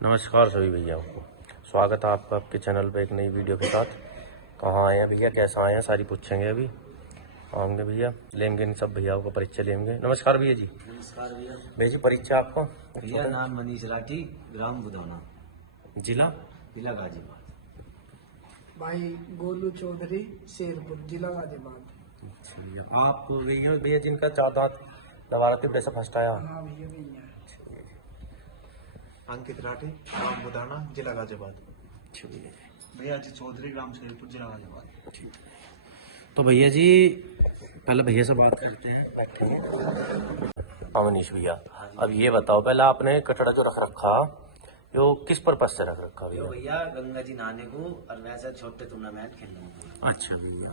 नमस्कार सभी भैया को स्वागत है आपका आपके चैनल पे एक नई वीडियो के साथ। कहाँ आए हैं भैया, कैसा आए हैं, सारी पूछेंगे। अभी आएंगे भैया, लेंगे इन सब भैया को परिचय लेंगे। नमस्कार भैया जी। नमस्कार भैया। भैया जी परिचय आपको। भैया नाम मनीष राठी, ग्राम बुधौना, जिला जिला गाजीपुर। भाई गोलू चौधरी, शेरपुर, जिला गाजियाबाद। अच्छा भैया, आप भैया जिनका चार दांत दबा रहे थे, वैसे फर्स्ट आया। हाँ भैया भैया। अंकित राठी, ग्राम बुधाना, जिला गाजियाबाद। अच्छा भैया, भैया जी चौधरी, ग्राम शेरपुर, जिला गाजियाबाद। तो भैया जी पहले भैया से बात करते हैं। हाँ मनीष भैया, अब ये बताओ पहले आपने कटड़ा जो रख रखा यो किस पर्पज से रख रखा यो भैया? भैया गंगा जी नहाने को और वैसे छोटे टूर्नामेंट खेलने को। अच्छा भैया,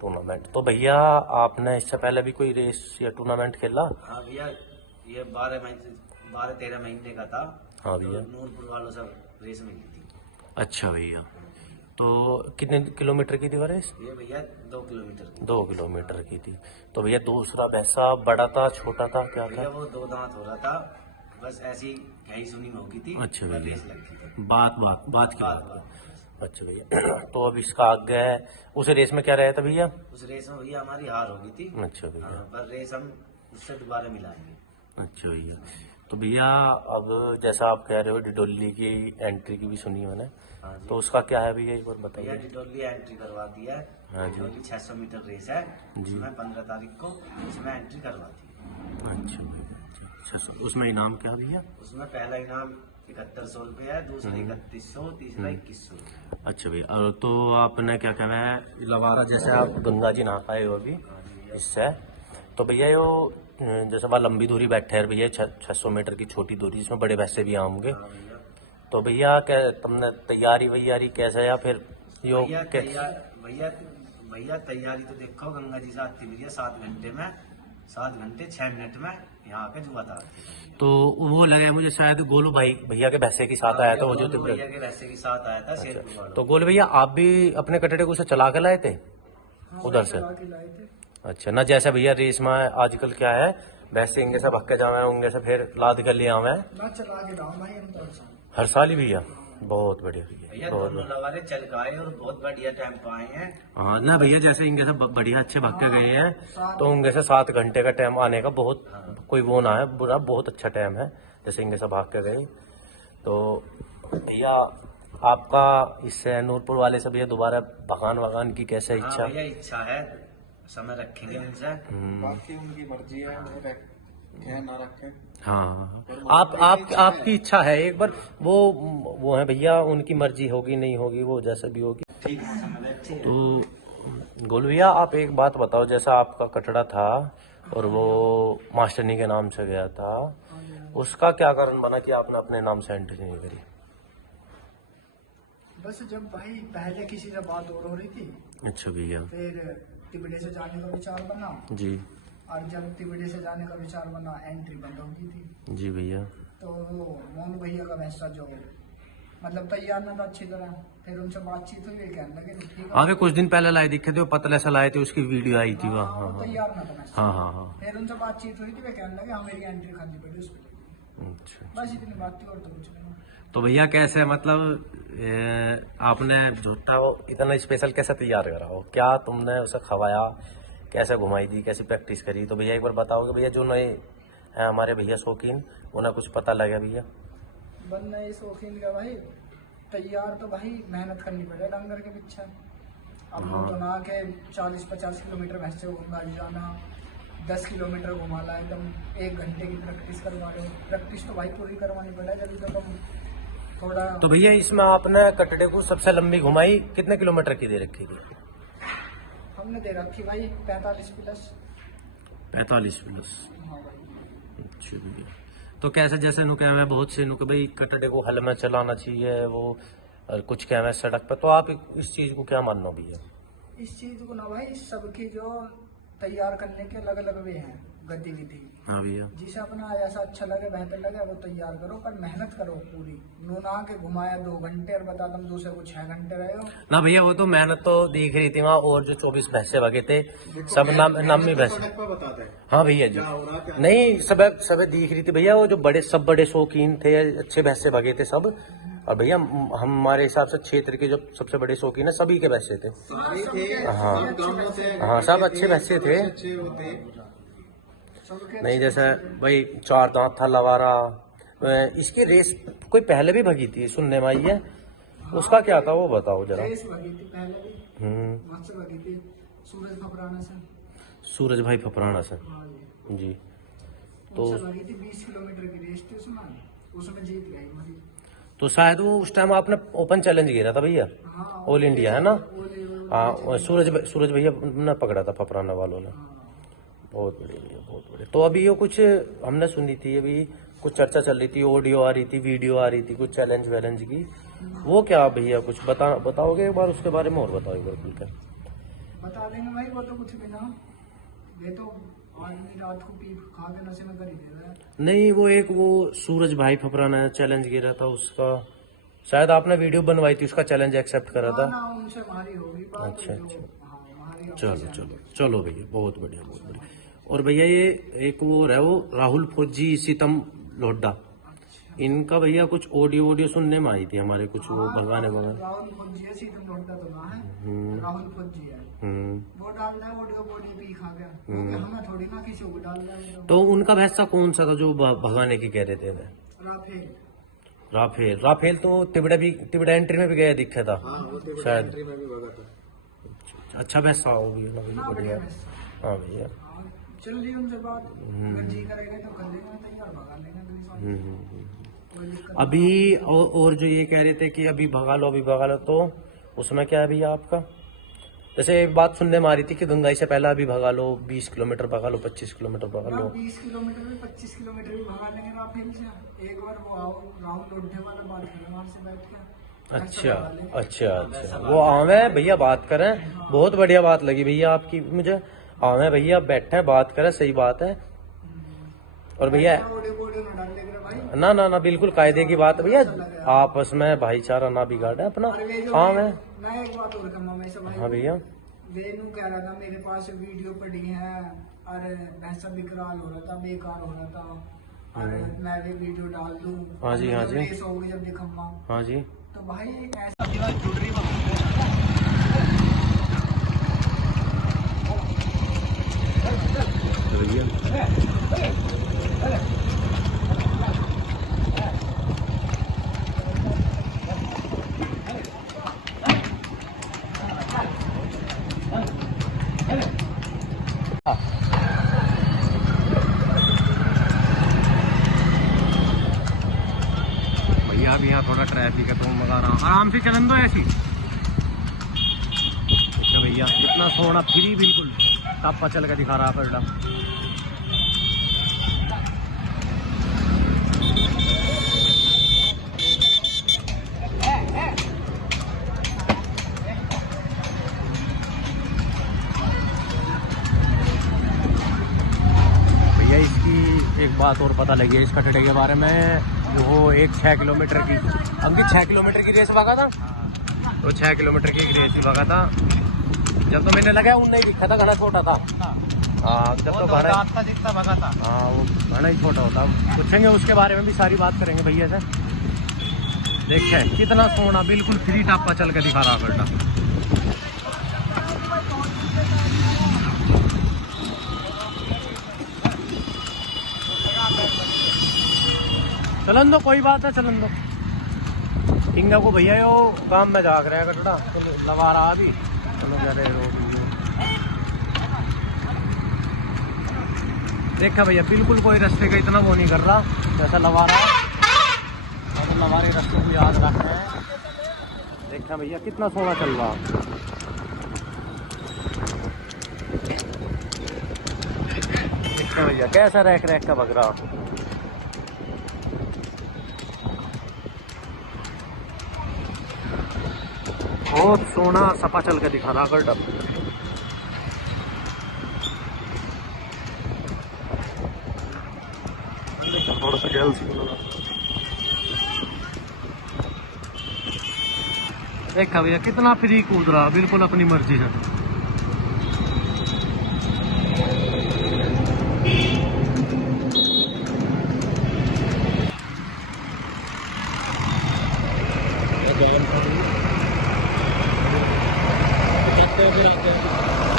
टूर्नामेंट। तो भैया आपने इससे पहले भी कोई रेस या टूर्नामेंट खेला? हाँ भैया, ये 12-13 महीने का था। हाँ भैया। तो नूरपुर वालों से रेस में की थी। अच्छा भैया, तो कितने किलोमीटर की थी वो रेस? ये भैया 2 किलोमीटर की। 2 किलोमीटर की थी। तो भैया दूसरा भैंसा बड़ा था छोटा था क्या भैया था? वो 2 दांत हो रहा था, बस ऐसी कहीं सुनी में होगी थी। अच्छा बस भैया। रेस लगती थी। बात की बात बात। बात। अच्छा भैया, तो अब इसका आगे है, उस रेस में क्या रहा था भैया? उस रेस में भैया हमारी हार हो गई थी। अच्छा भैया। हाँ, पर रेस हम उससे दोबारा मिलाएंगे। अच्छा भैया, तो भैया अब जैसा आप कह रहे हो डिडोली की एंट्री की भी सुनी मैंने, हाँ जी। तो उसका क्या है भैया एक बार भैया बताइए। डिडोली एंट्री करवा दी है। हाँ जी। डिडोली 600 मीटर रेस है, जी। उसमें 15 तारीख को उसमें एंट्री करवा दी है। अच्छा भैया, अच्छा उसमें इनाम क्या भैया? उसमें पहला इनाम 7100 रुपये है, दूसरा 3100, तीसरा 2100 रुपये। अच्छा भैया, तो आपने क्या कहना है लवारा, जैसे आप गंगा जी नहा आए हो अभी इससे, तो भैया यो जैसे वहाँ लंबी दूरी बैठे हैं भैया 600 मीटर की छोटी दूरी, जिसमें बड़े भैंसे भी आएंगे, हाँ भैया। तो भैया क्या तुमने तैयारी वैयारी कैसे, या फिर यो भैया भैया तैयारी तो देखो, गंगा जी से आती भैया 7 घंटे में, 7 घंटे 6 मिनट में यहाँ पे जुआ था। तो वो लगे मुझे शायद गोलू भाई भैया के भैंसे के साथ आया था वो जो भैया के वैसे के साथ आया था शेरपुर वालों। तो गोलू भैया आप भी अपने कटड़े को उसे चला के लाए थे हाँ, उधर से? चला के लाए थे। अच्छा, ना जैसे भैया रेस में आजकल क्या है वैसे इंगे से भक्के जावे होंगे से फिर लाद कर ले आवे ना चला के लाओ भाई, हम तो ऐसा। हर साल ही भैया। बहुत बढ़िया भैया भैया, बहुत दोनों लवारे चल के आए और बहुत बढ़िया टाइम पे आए हैं। हाँ ना भैया, जैसे इनके से बढ़िया अच्छे भक्के गए हैं, तो उनके से 7 घंटे का टाइम आने का बहुत कोई वो ना है बुरा, बहुत अच्छा टाइम है जैसे इनके से भाग के गए। तो भैया आपका इससे नूरपुर वाले से भैया दोबारा भगवान की कैसे हाँ इच्छा? भैया इच्छा है, समय रखेंगे इनसे। बाकी उनकी मर्जी है, वो रखे ना रखे। हाँ, आपकी इच्छा है एक बार, वो है भैया, उनकी मर्जी होगी नहीं होगी वो जैसे भी होगी। ठीक है, समय रखेंगे। तो गोलू भैया आप एक बात बताओ, जैसा आपका कटड़ा था और वो मास्टरनी के नाम से गया था, उसका क्या कारण बना कि आपने अपने नाम से एंट्री नहीं करी? बस जब भाई पहले किसी से बात और हो रही थी, अच्छा भैया फिर तिबड़े से जाने का विचार बना, जी। और जब तिबड़े से जाने का विचार बना एंट्री बंद हो गई थी। जी भैया। तो वो मोनू भैया का भैंसा जो मतलब तैयार ना था अच्छी तरह, फिर उनसे बातचीत हुई, कहने लगे ठीक है। आगे कुछ दिन पहले लाए दिखे थे वो पतले से लाए थे, उसकी वीडियो आई थी वहाँ। वो हाँ तैयार ना था भैंसा। हाँ हाँ हाँ। फिर उनसे बातचीत हुई थी, वे कहने लगे हाँ मेरी एंट्री खानी पड़ी उस पर। अच्छा, बस इतनी बात थी और तो कुछ नहीं। तो भैया कैसे मतलब आपने झूठा वो इतना स्पेशल कैसे तैयार करा हो, क्या तुमने उसे खवाया, कैसे घुमाई दी, कैसी प्रैक्टिस करी? तो भैया एक बार बताओगे भैया, जो नए हैं हमारे भैया शौकीन, उन्हें कुछ पता लगे भैया? बनना ये शौकीन का भाई, तैयार तो भाई मेहनत करनी पड़े डंगर के पीछे। अब वो तो ना के 40-50 किलोमीटर भैंसे को घुमा जाना, 10 किलोमीटर घुमा ला, एकदम 1 घंटे की प्रैक्टिस करवा रहे हो। प्रैक्टिस तो भाई पूरी करवानी पड़े, जब तो तुम थोड़ा। तो भैया इसमें आपने कटड़े को सबसे लंबी घुमाई कितने किलोमीटर की दे रखी थी? हमने दे रखी भाई 45 प्लस। 45 प्लस। हाँ भाई। अच्छा भैया, तो कैसे जैसे नु कहे बहुत से नु कि भाई कटड़े को हल में चलाना चाहिए वो, और कुछ कहे सड़क पर, तो आप इस चीज को क्या मानो भैया? इस चीज को ना भाई, सबकी जो तैयार करने के अलग अलग वे हैं। गतिविधि। हाँ भैया। जिसे अपना ऐसा अच्छा लगे, बेहतर लगे, वो तैयार करो, पर मेहनत करो पूरी। नूना के घुमाया 2 घंटे और बता तुम दूसरे को 6 घंटे रहे हो। ना भैया वो तो मेहनत तो दिख रही थी वहाँ, और जो 24 भैंसे भगे थे सब नामी भैंसे। बताते हैं हाँ भैया जी, नहीं सब दिख रही थी भैया, वो जो सब बड़े शौकीन थे, अच्छे भैंसे भगे थे सब। और भैया हमारे हिसाब से क्षेत्र के जो सबसे बड़े शौकीन है सभी के भैंसे थे। हाँ हाँ, सब अच्छे भैंसे थे। नहीं जैसे भाई 4 दांत था लवारा, इसकी रेस कोई पहले भी भगी थी सुनने में आई है, उसका क्या था वो बताओ जरा। रेस भगी थी पहले भी, मस्त भगी थी, सूरज फपराना से। सूरज भाई फपराना से हाँ जी। तो भगी थी 20 किलोमीटर की रेस थी उसमें जीत गई मरी। तो शायद वो उस टाइम आपने ओपन चैलेंज घेरा था भैया, ऑल इंडिया है ना। हाँ, सूरज भैया ने पकड़ा था फपराना वालों ने। बहुत बढ़िया भैया, बहुत बढ़िया। तो अभी ये कुछ हमने सुनी थी, अभी कुछ चर्चा चल रही थी, ऑडियो आ रही थी, वीडियो आ रही थी कुछ चैलेंज वैलेंज की, वो क्या भैया कुछ बताओगे एक बार उसके बारे में, और बताओ एक बार खुलकर। बता देंगे भाई, वो तो कुछ भी ना, ये तो आदमी रात को पी खा के नशे में कर ही दे रहा है। नहीं वो एक वो सूरज भाई फपराना चैलेंज गिरा था उसका, शायद आपने वीडियो बनवाई थी, उसका चैलेंज एक्सेप्ट करा था। ना उनसे हमारी होगी बात। अच्छा जो, अच्छा, हाँ, हमारी चलो चलो चलो भैया, बहुत बढ़िया बहुत बढ़िया। और भैया ये एक वो है वो राहुल फौजी सीतम लोड्डा, इनका भैया कुछ ऑडियो सुनने में आई थी हमारे, कुछ वो भगवान राहुल फौजी है, सीतम लोड्डा तो ना है, राहुल फौजी है, वो डाल रहा है ऑडियो पी खा के, हमें थोड़ी ना किसी को डाल रहा है। तो उनका भैंसा कौन सा था जो भगाने की कह रहे थे? राफेल तो तिबड़ा एंट्री में भी गया दिखा था शायद। अच्छा भैंसा हो भी बढ़िया। हाँ भैया चल रही उनसे बात, अगर जी करेंगे तो कर लेंगे, तैयार भगा लेंगे। अभी और जो ये कह रहे थे कि अभी भगा लो, तो उसमें क्या है भैया आपका? जैसे एक बात सुनने में आ रही थी कि गंगाई से पहले अभी भगा लो, 20 किलोमीटर भगा लो, 25 किलोमीटर भगा लो। 20 किलोमीटर में 25 किलोमीटर भी भगा लेंगे राफेल से। एक बार वो आओ राहुल लोड्डे वाला बात करें वहां से बैठ के। अच्छा, वो आवे भैया बात करें, बहुत बढ़िया बात लगी भैया आपकी मुझे। आवे भैया बैठे बात करें, सही बात है। और भैया ना बिल्कुल कायदे की बात है भैया, आपस में भाईचारा ना बिगाड़े अपना। हाँ मैं एक बात और कहूँगा। हाँ भैया, वेनू कह रहा था मेरे पास वीडियो पड़ी है, अरे भैंसा विकराल हो रहा था, बेकार हो रहा था, अरे मैं भी वीडियो डाल दूं। हाँ जी रेस होगी जब दिखाऊंगा। हाँ जी, तो भाई ऐसा जुड़ रही भैया अभी यहाँ थोड़ा ट्रैफिक है तो मगा रहा हूँ, आराम से चलन दो ऐसी। तो भैया इतना सोना फ्री बिल्कुल टापा चल के दिखा रहा है। भैया इसकी एक बात और पता लगी है इस कटड़े के बारे में, वो एक 6 किलोमीटर की अंकित 6 किलोमीटर की रेस भागा था, तो 6 किलोमीटर की रेस भागा था। जब तो मैंने लगा उन्हें दिखा था, घना छोटा था। हाँ जब तो घना जितना भागा था, हाँ वो घना ही छोटा होता। पूछेंगे उसके बारे में भी, सारी बात करेंगे भैया से। देखिए कितना सोना बिल्कुल फ्री टापा चल के दिखा रहा बेटा। चलन दो, कोई बात है, चलन दो। इंगा को भैया यो काम में जाग रहा है कटड़ा, तो लगा रहा अभी। चलो जा रहे रोक देखा भैया, बिल्कुल कोई रास्ते का इतना वो नहीं कर रहा जैसा लगा रहा है। अब लवारे रास्ते को याद रखना है। देखा भैया कितना सोना चल रहा। देखा भैया कैसा रैक का बग रहा। बहुत सोना सपा चल के दिखा रहा कर डब। देखा भैया कितना फ्री कूद रहा, बिल्कुल अपनी मर्जी से।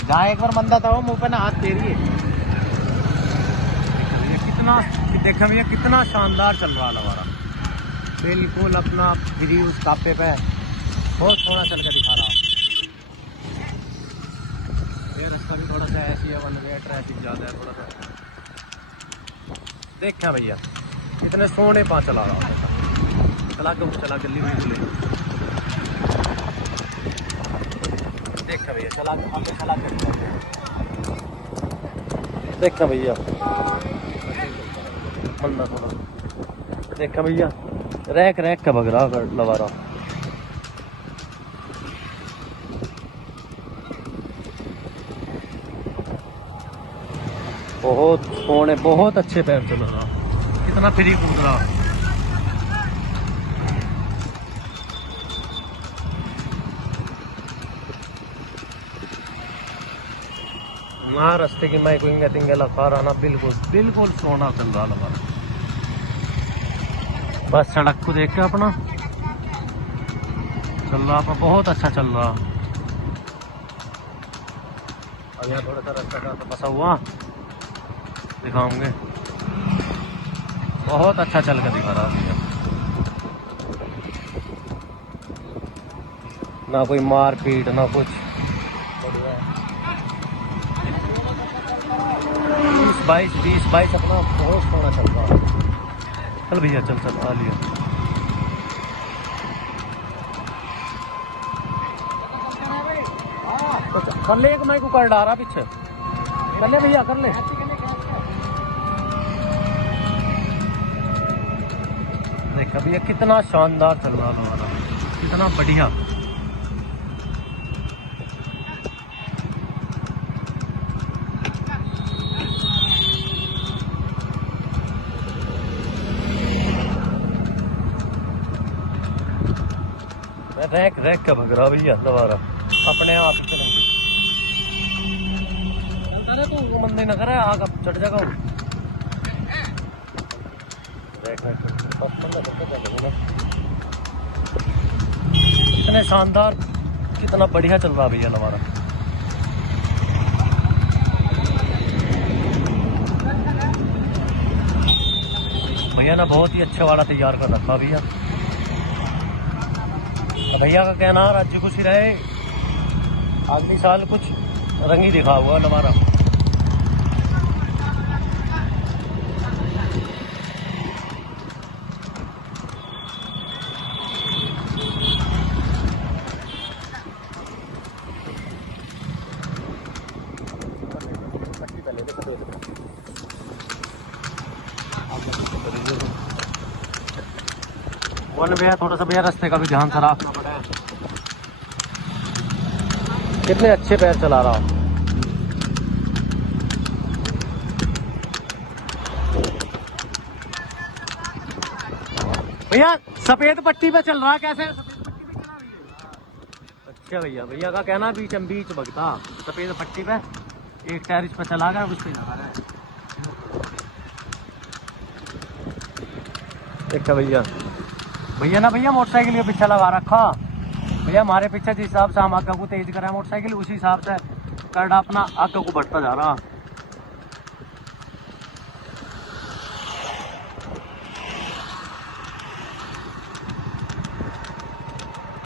जहाँ एक बार मंदा था वो मुंह पे ना हाथ तेरी है। ये कितना, देखा भैया कितना शानदार चल रहा हमारा, बिल्कुल अपना फ्री उस कापे पे बहुत सोना चल के दिखा रहा। ये रास्ता भी थोड़ा सा ऐसी है, वन वे ट्रैफिक ज़्यादा है थोड़ा सा। देखा भैया इतने सोने पा चला रहा, चला के चला गली में ले। देखा भैया चला के आगे चला के, देखा भैया मंदा थोड़ा, देखा भैया रैक रैक का भग रहा लगा रहा। बहुत सोने, बहुत अच्छे पैर चल रहा, कितना फ्री कूद रहा। ना रास्ते की मैं कोई तिंगे लगा रहा ना, बिल्कुल बिल्कुल सोना चल रहा लगा। बस सड़क को देख के अपना चल रहा, अपना बहुत अच्छा चल रहा। अब यहाँ थोड़ा सा रास्ता का फंसा हुआ दिखाऊंगे, बहुत अच्छा चल के दिखा रहा भैया, ना कोई मारपीट ना कुछ। 20-22 अपना बहुत सोना चल रहा। चल भैया चल चल आ लिया। तो कर ले, एक मैं को कर डाला पीछे, कर ले भैया कर ले। देखा भैया कितना शानदार चल रहा हमारा, कितना बढ़िया। रैक रैक का भग रहा भैया दोबारा अपने आप चलेंगे। अरे तू वो मंदिर न करे, आग चढ़ जाएगा। इतने शानदार, कितना बढ़िया चल रहा भैया हमारा। भैया ने बहुत ही अच्छा वाला तैयार कर रखा भैया। भैया का कहना राज्य खुश ही रहे, अगली साल कुछ रंग ही दिखा हुआ हमारा। वन भैया थोड़ा सा भैया रास्ते का भी ध्यान से रखना पड़ा है। कितने अच्छे पैर चला रहा हूँ भैया। सफेद पट्टी पे चल रहा, कैसे सफेद पट्टी पे चला रही है? अच्छा भैया, भैया का कहना बीच बीच भगता सफेद पट्टी पे, एक टायर इस पे चला गया, उस पे लगा रहा है। देखा भैया, भैया ना भैया मोटरसाइकिल के पीछे लगा रखा भैया। हमारे पीछे जिस हिसाब से हम आगे को तेज करा मोटरसाइकिल, उसी हिसाब से कर अपना आगे को बढ़ता जा रहा।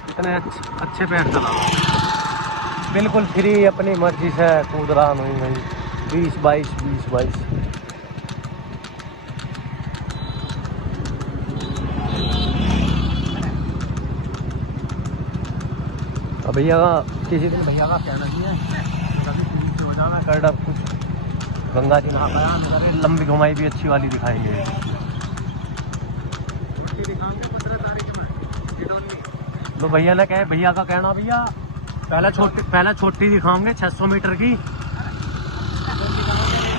इतने अच्छे पैर चला, बिल्कुल फ्री अपनी मर्जी से कूद रहा। नहीं 20-22 भैया का किसी दिन भैया का कहना नहीं है, कभी से हो जाना कर डब कुछ गंगा जी नहा, लंबी घुमाई भी अच्छी वाली दिखाएंगे। तो भैया ने कहे, भैया का कहना भैया पहला छोटी दिखाओगे 600 मीटर की,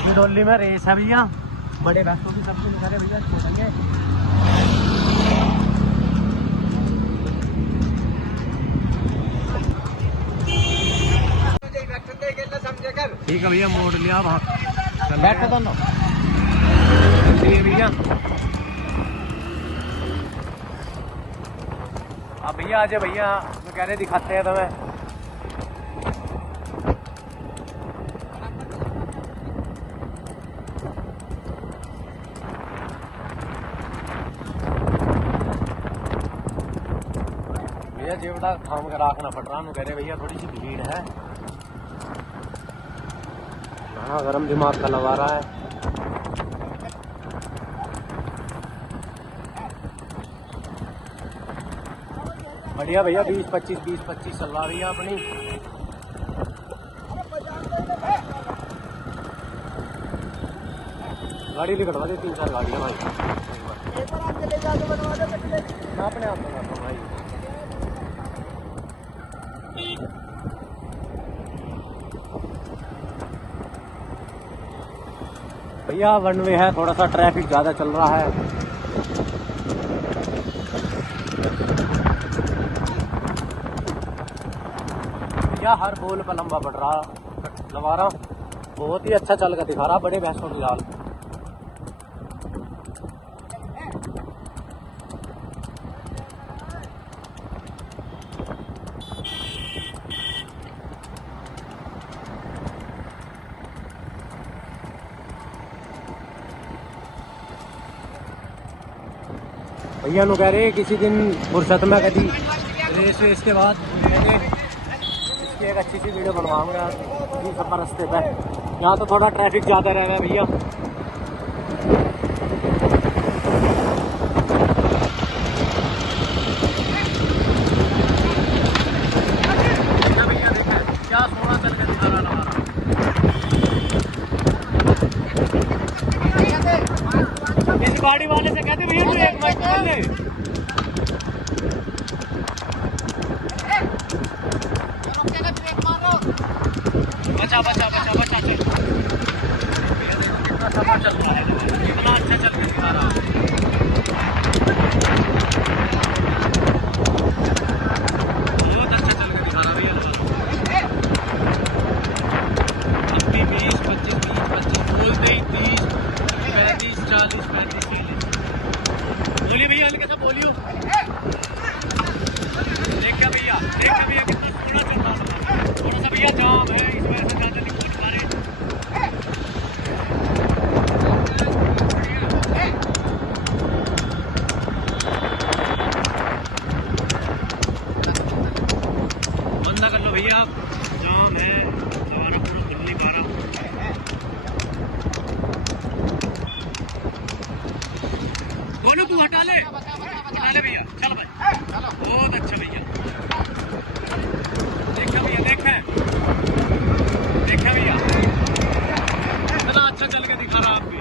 मिडोली में रेस है भैया, बड़े भैंसों की सबसे निकाले भैया छोड़ेंगे। ठीक है भैया, मोड़ लिया वहाँ बैठो दोनों भैया। अब भैया आजे भैया, जो कह रहे दिखाते हैं तुम्हें। भैया जेवड़ा थाम कर रखना पड़ रहा, कह रहे भैया थोड़ी सी भीड़ है। हाँ गरम दिमाग का लगा रहा है। बढ़िया भैया, 20-25 चल रहा भैया अपनी। गाड़ी भी कटवा दे, 3-4 गाड़ियाँ भाई। मैं अपने आप में करता हूँ भाई। भैया वन वे है, थोड़ा सा ट्रैफिक ज़्यादा चल रहा है। भैया हर बोल पर लंबा पड़ रहा लगा रहा, बहुत ही अच्छा चल कर दिखा रहा, बड़े भैंसों की दाल। भैया नु कह रहे किसी दिन फुर्सत में कभी रेस वेस के बाद घूमेंगे, इसकी एक अच्छी सी वीडियो बनवाऊंगा सफर रास्ते पे। यहाँ तो थोड़ा ट्रैफिक ज़्यादा रह रहा है भैया। भैया देखें क्या सोना चल के दिखा रहा हमारा। इस गाड़ी वाले से कहते भैया तू एक मिनट खोल ले। बचा चल। कितना सफर चल रहा है, कितना अच्छा चल के दिखा रहा है। बहुत अच्छा चल के दिखा रहा भैया। अपनी 20-25 बोलते ही 30-35-40-45 बोलिए भैया, हल्के सा बोलियो। देखा भैया कितना सोना चल रहा है। थोड़ा सा भैया जाम है, इस वजह से ज़्यादा नहीं पहुँच पा रहे। बंदा कर लो भैया, जाम है, हमारा पूरा खुल नहीं पा रहा। बोलो तू हटा ले भैया, चल भाई, बहुत अच्छा भैया। देखा भैया इतना अच्छा चल के दिखा रहा आप भी।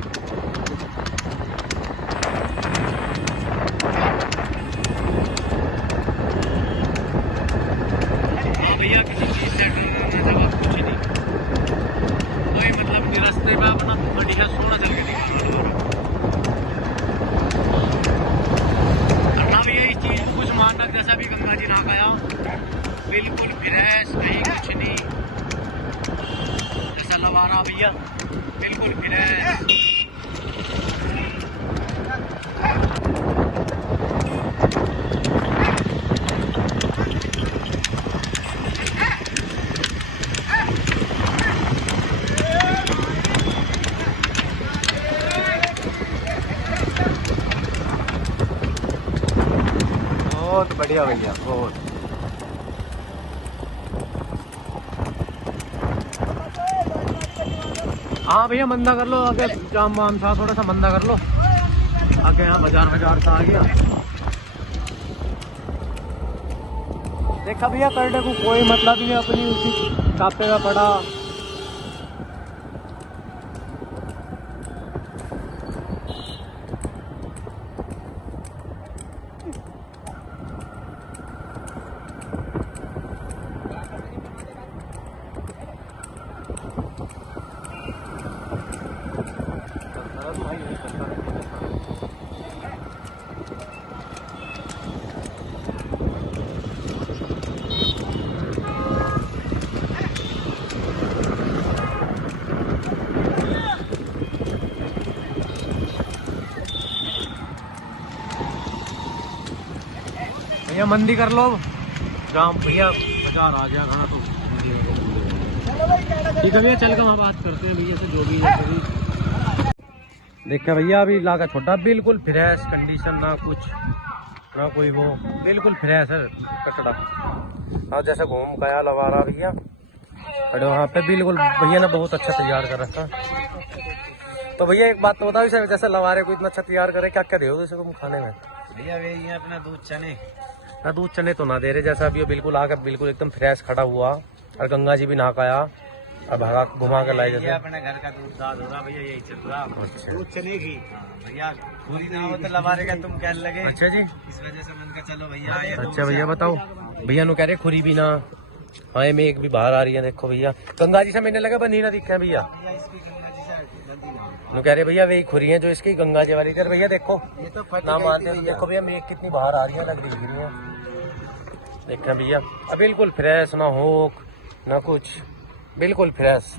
हाँ भैया, किसी चीज से डरना जब कुछ नहीं, कोई मतलब कि रास्ते में अपना बढ़िया सोना चल के दिखा रहा। करना भैया इस चीज कुछ मानना, जैसा भी गंगा जी नहा गया, बिल्कुल फ्रेश, कहीं कुछ नहीं, जैसा लगा रहा भैया, बिल्कुल फ्रेश। बहुत बढ़िया भैया, बहुत। हाँ भैया मंदा कर लो, आगे जाम वाम था, थोड़ा सा मंदा कर लो आगे। यहाँ बाजार सा आ गया। देखा भैया करने को कोई मतलब नहीं, अपनी उसी कापे में पड़ा। भैया मंदी कर लो जाम भैया, बाजार आ गया खाना तो ठीक है भैया, चल के वहाँ बात करते हैं भैया से जो भी है। देखा भैया अभी लाका छोटा बिल्कुल फ्रेश कंडीशन, ना कुछ ना कोई वो, बिल्कुल फ्रेश है कचड़ा। और जैसे घूम गया लगा रहा भैया और वहाँ पे बिल्कुल भैया ने बहुत अच्छा तैयार कर रखा। तो भैया एक बात तो बताओ, जैसे लवारे को इतना अच्छा तैयार करे, क्या क्या दे हो तुम खाने में? भैया वे ये अपना दूध चने, ना दूध चने तो ना दे रहे, जैसा अभी बिल्कुल आकर बिल्कुल एकदम फ्रेश खड़ा हुआ और गंगा जी भी नहा के आया और भगा घुमा कर लाए ये जैसे। अपने घर का दूध दाद हो रहा भैया, यही चल रहा। अच्छा। दूध चने की भैया पूरी ना हो तो लवारे का तुम कहने लगे। अच्छा जी, इस वजह से मन का चलो भैया ये अच्छा भैया बताओ, भैया नु कह रहे खुरी भी ना, हाँ में एक भी बाहर आ रही है, देखो भैया गंगा जी से मैंने लगा बनी ना दिखे भैया, इसकी गंगा जी से नदी ना। नु कह रहे भैया वही खुरी है जो इसकी गंगा जी वाली। कर भैया देखो ये तो फट नाम गई आते थी हैं, भैया। देखो भैया मेघ कितनी बाहर आ रही है, लग रही है देखना भैया, अब बिल्कुल फ्रेश ना हो ना कुछ, बिल्कुल फ्रेश।